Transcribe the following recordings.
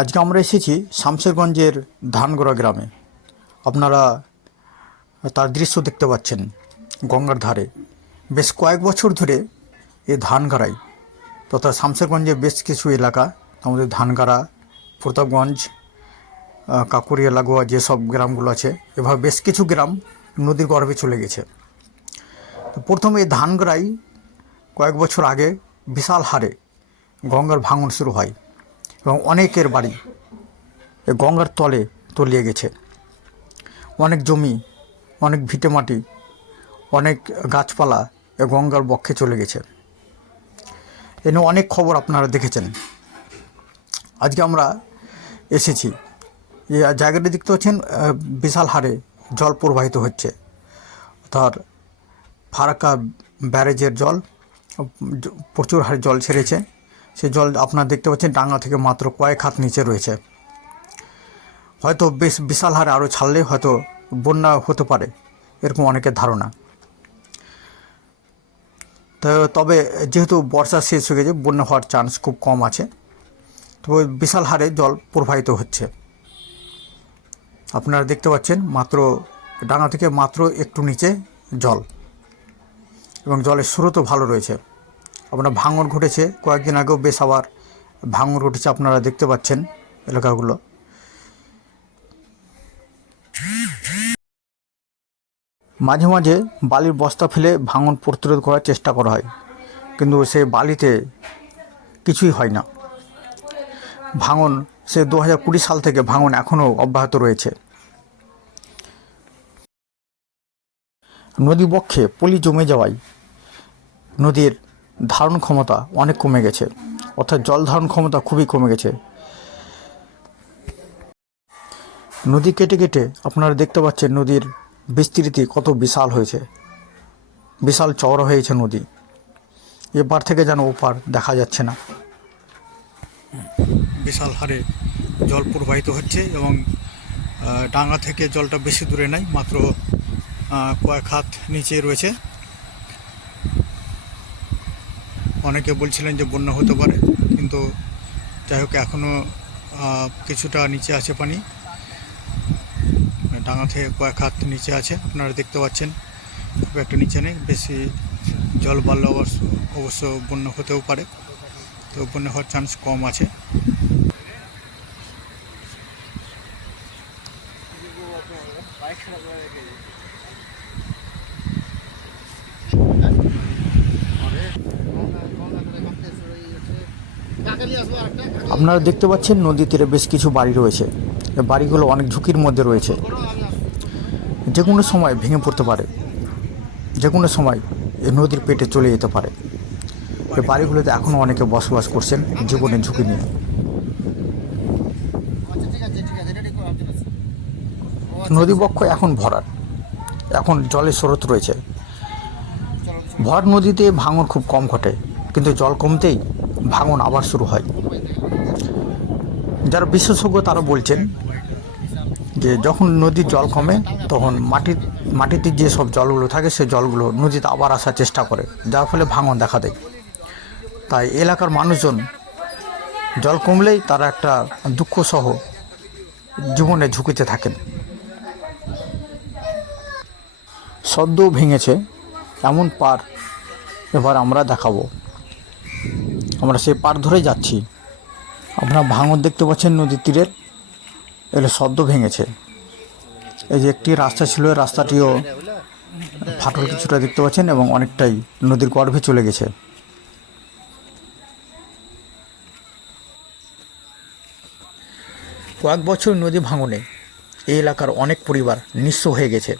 আজকে আমরা এসেছি শামশেরগঞ্জের ধানগড়া গ্রামে। আপনারা তার দৃশ্য দেখতে পাচ্ছেন গঙ্গার ধারে। বেশ কয়েক বছর ধরে এই ধানগাড়াই তথা শামশেরগঞ্জের বেশ কিছু এলাকা, আমাদের ধানগাড়া, প্রতাপগঞ্জ কাকুরিয়া, লাগোয়া যেসব গ্রামগুলো আছে, এভাবে বেশ কিছু গ্রাম নদীর গর্ভে চলে গেছে। প্রথমে ধানগড়াই কয়েক বছর আগে বিশাল হারে গঙ্গার ভাঙন শুরু হয়। এবং অনেকের বাড়ি এই গঙ্গার তলে তলিয়ে গেছে। অনেক জমি, অনেক ভিটে মাটি, অনেক গাছপালা এ গঙ্গার বক্ষে চলে গেছে। এ অনেক খবর আপনারা দেখেছেন। আজকে আমরা এসেছি। জায়গাটি দেখতে পাচ্ছেন বিশাল হারে জল প্রবাহিত হচ্ছে। অর্থাৎ ফারাক্কা ব্যারেজের জল, প্রচুর হারে জল ছেড়েছে। সেই জল আপনারা দেখতে পাচ্ছেন, ডাঙ্গা থেকে মাত্র কয়েক হাত নিচে রয়েছে। হয়তো বেশ বিশাল হারে আরও ছাড়লে হয়তো বন্যা হতে পারে, এরকম অনেকের ধারণা। তবে যেহেতু বর্ষা শেষ হয়ে গেছে, বন্যা হওয়ার চান্স খুব কম আছে। তবে বিশাল হারে জল প্রবাহিত হচ্ছে। আপনারা দেখতে পাচ্ছেন, মাত্র ডাঙা থেকে মাত্র একটু নিচে জল। এবং জলের স্রোতও ভালো রয়েছে। আপনার ভাঙন ঘটেছে, কয়েকদিন আগেও বেশ আবার ভাঙন ঘটেছে, আপনারা দেখতে পাচ্ছেন এলাকাগুলো। মাঝে মাঝে বালির বস্তা ফেলে ভাঙন প্রতিরোধ করার চেষ্টা করা হয়, কিন্তু সে বালিতে কিছুই হয় না। ভাঙন, সে দু হাজার কুড়ি সাল থেকে ভাঙন এখনও অব্যাহত রয়েছে। নদী বক্ষে পলি জমে যাওয়ায় নদীর ধারণ ক্ষমতা অনেক কমে গেছে। অর্থাৎ জল ধারণ ক্ষমতা খুবই কমে গেছে। নদী কেটে কেটে আপনারা দেখতে পাচ্ছেন নদীর বিস্তৃতি কত বিশাল হয়েছে। বিশাল চওড়া হয়েছে নদী। এপার থেকে যেন ওপার দেখা যাচ্ছে না। বিশাল হারে জল প্রবাহিত হচ্ছে এবং ডাঙ্গা থেকে জলটা বেশি দূরে নাই, মাত্র কয়েক হাত নিচে রয়েছে। অনেকে বলছিলেন যে বন্যা হতে পারে, কিন্তু যাই হোক এখনও কিছুটা নিচে আছে পানি। ডাঙা থেকে কয়েক হাত নিচে আছে, আপনারা দেখতে পাচ্ছেন, খুব একটা নিচে নেই, বেশি জল বাড়লে অবশ্য অবশ্য বন্যা হতেও পারে, তো বন্যা হওয়ার চান্স কম আছে। আপনারা দেখতে পাচ্ছেন নদী তীরে বেশ কিছু বাড়ি রয়েছে। বাড়িগুলো অনেক ঝুঁকির মধ্যে রয়েছে। যে কোনো সময় ভেঙে পড়তে পারে। যে কোনো সময় এই নদীর পেটে চলে যেতে পারে। এই বাড়িগুলোতে এখনও অনেকে বসবাস করছেন জীবনের ঝুঁকি নিয়ে। নদী বক্ষ এখন ভরাট। এখন জলের স্রোত রয়েছে। ভর নদীতে ভাঙন খুব কম ঘটে। কিন্তু জল কমতেই ভাঙন আবার শুরু হয়। যারা বিশেষজ্ঞ তারা বলছেন যে যখন নদীর জল কমে, তখন মাটির, মাটিতে যে সব জলগুলো থাকে, সে জলগুলো নদীতে আবার আসার চেষ্টা করে, যার ফলে ভাঙন দেখা দেয়। তাই এলাকার মানুষজন জল কমলেই তারা একটা দুঃখসহ জীবনে ঝুঁকিতে থাকেন। সদ্য ভেঙেছে এমন পার এবার আমরা দেখাবো। আমরা সেই পার ধরে যাচ্ছি। আপনারা ভাঙর দেখতে পাচ্ছেন নদীর তীরের। এগুলো শব্দ ভেঙেছে। এই যে একটি রাস্তা ছিল রাস্তাটিও ফাটল কিছুটা দেখতে পাচ্ছেন এবং অনেকটাই নদীর গর্ভে চলে গেছে। কয়েক বছর নদী ভাঙনে এই এলাকার অনেক পরিবার নিঃস্ব হয়ে গেছে।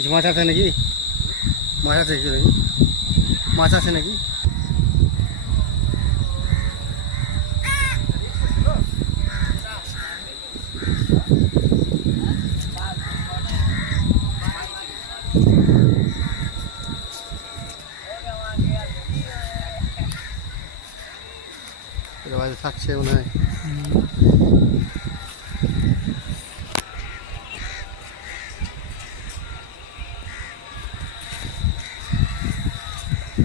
কিছু মাছ আছে নাকি? মাছ আছে কিছু নাকি? মাছ আছে নাকি? এবার থাকছে মনে হয়।